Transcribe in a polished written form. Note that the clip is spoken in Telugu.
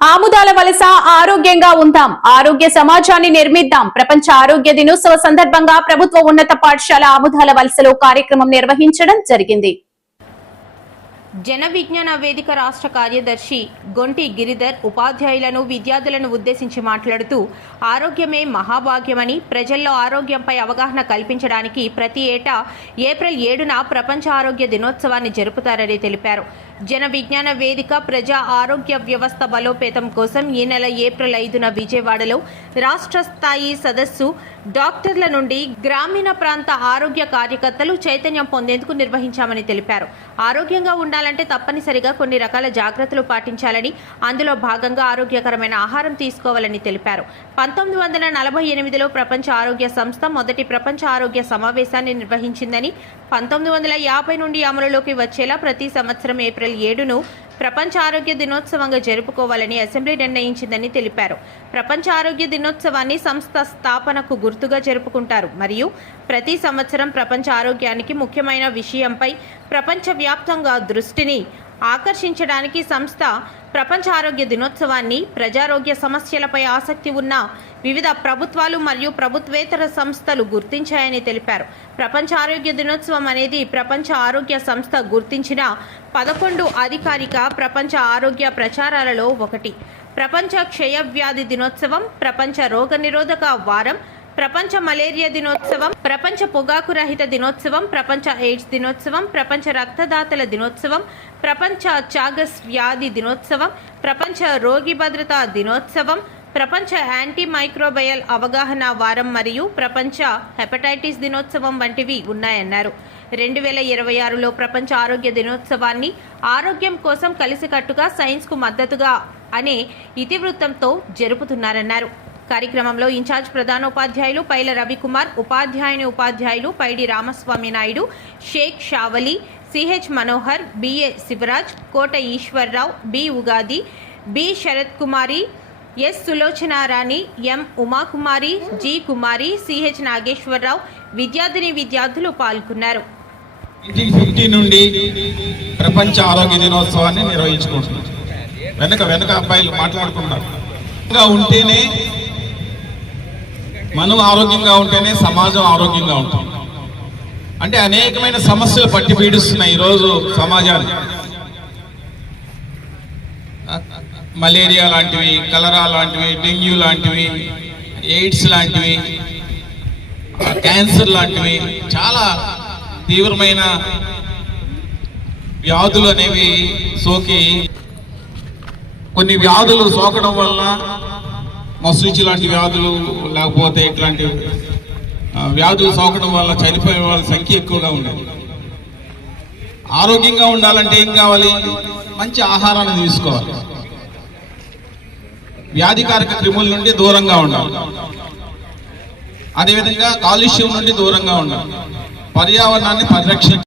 ఆముదాల వలస ఆరోగ్యంగా ఉందాం, ఆరోగ్య సమాజాన్ని నిర్మిద్దాం. ప్రపంచ ఆరోగ్య దినోత్సవ సందర్భంగా ప్రభుత్వ ఉన్నత పాఠశాల ఆముదాల వలసలో కార్యక్రమం నిర్వహించడం జరిగింది. జన విజ్ఞాన వేదిక రాష్ట్ర కార్యదర్శి గొంటి గిరిధర్ ఉపాధ్యాయులను విద్యార్థులను ఉద్దేశించి మాట్లాడుతూ ఆరోగ్యమే మహాభాగ్యమని, ప్రజల్లో ఆరోగ్యంపై అవగాహన కల్పించడానికి ప్రతి ఏటా ఏప్రిల్ 7న ప్రపంచ ఆరోగ్య దినోత్సవాన్ని జరుపుతారని తెలిపారు. జన విజ్ఞాన వేదిక ప్రజా ఆరోగ్య వ్యవస్థ బలోపేతం కోసం ఈ నెల ఏప్రిల్ 5న విజయవాడలో రాష్ట్ర స్థాయి సదస్సు డాక్టర్ల నుండి గ్రామీణ ప్రాంత ఆరోగ్య కార్యకర్తలు చైతన్యం పొందేందుకు నిర్వహించామని తెలిపారు. ఆరోగ్యంగా ఉండాలంటే తప్పనిసరిగా కొన్ని రకాల జాగ్రత్తలు పాటించాలని, అందులో భాగంగా ఆరోగ్యకరమైన ఆహారం తీసుకోవాలని తెలిపారు. 1948లో ప్రపంచ ఆరోగ్య సంస్థ మొదటి ప్రపంచ ఆరోగ్య సమావేశాన్ని నిర్వహించిందని, 1950 నుండి అమలులోకి వచ్చేలా ప్రతి సంవత్సరం ఏప్రిల్ 7ను ప్రపంచ ఆరోగ్య దినోత్సవంగా జరుపుకోవాలని అసెంబ్లీ నిర్ణయించిందని తెలిపారు. ప్రపంచ ఆరోగ్య దినోత్సవాన్ని సంస్థ స్థాపనకు గుర్తుగా జరుపుకుంటారు మరియు ప్రతి సంవత్సరం ప్రపంచ ఆరోగ్యానికి ముఖ్యమైన విషయంపై ప్రపంచవ్యాప్తంగా దృష్టిని ఆకర్షించడానికి సంస్థ ప్రపంచ ఆరోగ్య దినోత్సవాన్ని ప్రజారోగ్య సమస్యలపై ఆసక్తి ఉన్న వివిధ ప్రభుత్వాలు మరియు ప్రభుత్వేతర సంస్థలు గుర్తించాయని తెలిపారు. ప్రపంచ ఆరోగ్య దినోత్సవం అనేది ప్రపంచ ఆరోగ్య సంస్థ గుర్తించిన 11 అధికారిక ప్రపంచ ఆరోగ్య ప్రచారాలలో ఒకటి. ప్రపంచ క్షయవ్యాధి దినోత్సవం, ప్రపంచ రోగనిరోధక వారం, ప్రపంచ మలేరియా దినోత్సవం, ప్రపంచ పొగాకు రహిత దినోత్సవం, ప్రపంచ ఎయిడ్స్ దినోత్సవం, ప్రపంచ రక్తదాతల దినోత్సవం, ప్రపంచ చాగస్ వ్యాధి దినోత్సవం, ప్రపంచ రోగి భద్రతా దినోత్సవం, ప్రపంచ యాంటీ మైక్రోబయల్ అవగాహన వారం మరియు ప్రపంచ హెపటైటిస్ దినోత్సవం వంటివి ఉన్నాయన్నారు. 2026లో ప్రపంచ ఆరోగ్య దినోత్సవాన్ని ఆరోగ్యం కోసం కలిసికట్టుగా సైన్స్కు మద్దతుగా అనే ఇతివృత్తంతో జరుపుతున్నారన్నారు. కార్యక్రమంలో ఇన్ఛార్జ్ ప్రధానోపాధ్యాయులు పైల రవికుమార్, ఉపాధ్యాయులు పైడి రామస్వామి నాయుడు, షేక్ షావలి, సిహెచ్ మనోహర్, బిఏ శివరాజ్, కోట ఈశ్వర్రావు, బి ఉగాది, బి శరత్ కుమారి, ఎస్ సులోచనారాణి, ఎం ఉమాకుమారి, జి కుమారి, సిహెచ్ నాగేశ్వరరావు, విద్యార్థులు పాల్గొన్నారు. 1950 నుండి ప్రపంచ ఆరోగ్య దినోత్సవాన్ని నిర్వహించుకుంటున్నారు. వెనక అబ్బాయిలు మాట్లాడుకున్నారు. ఉంటేనే మనం ఆరోగ్యంగా ఉంటేనే సమాజం ఆరోగ్యంగా ఉంటుంది. అంటే అనేకమైన సమస్యలు పట్టి పీడిస్తున్నాయి ఈరోజు సమాజాన్ని. మలేరియా లాంటివి, కలరా లాంటివి, డెంగ్యూ లాంటివి, ఎయిడ్స్ లాంటివి, క్యాన్సర్ లాంటివి చాలా తీవ్రమైన వ్యాధులు అనేవి సోకి, కొన్ని వ్యాధులు సోకడం వల్ల మసూచి లాంటి వ్యాధులు, లేకపోతే ఇట్లాంటి వ్యాధులు సోకడం వల్ల చనిపోయే వాళ్ళ సంఖ్య ఎక్కువగా ఉండేది. ఆరోగ్యంగా ఉండాలంటే ఏం కావాలి? మంచి ఆహారాన్ని తీసుకోవాలి, వ్యాధికారక క్రిముల నుండి దూరంగా ఉండాలి, అదేవిధంగా కాలుష్యం నుండి దూరంగా ఉండాలి, పర్యావరణాన్ని పరిరక్షణ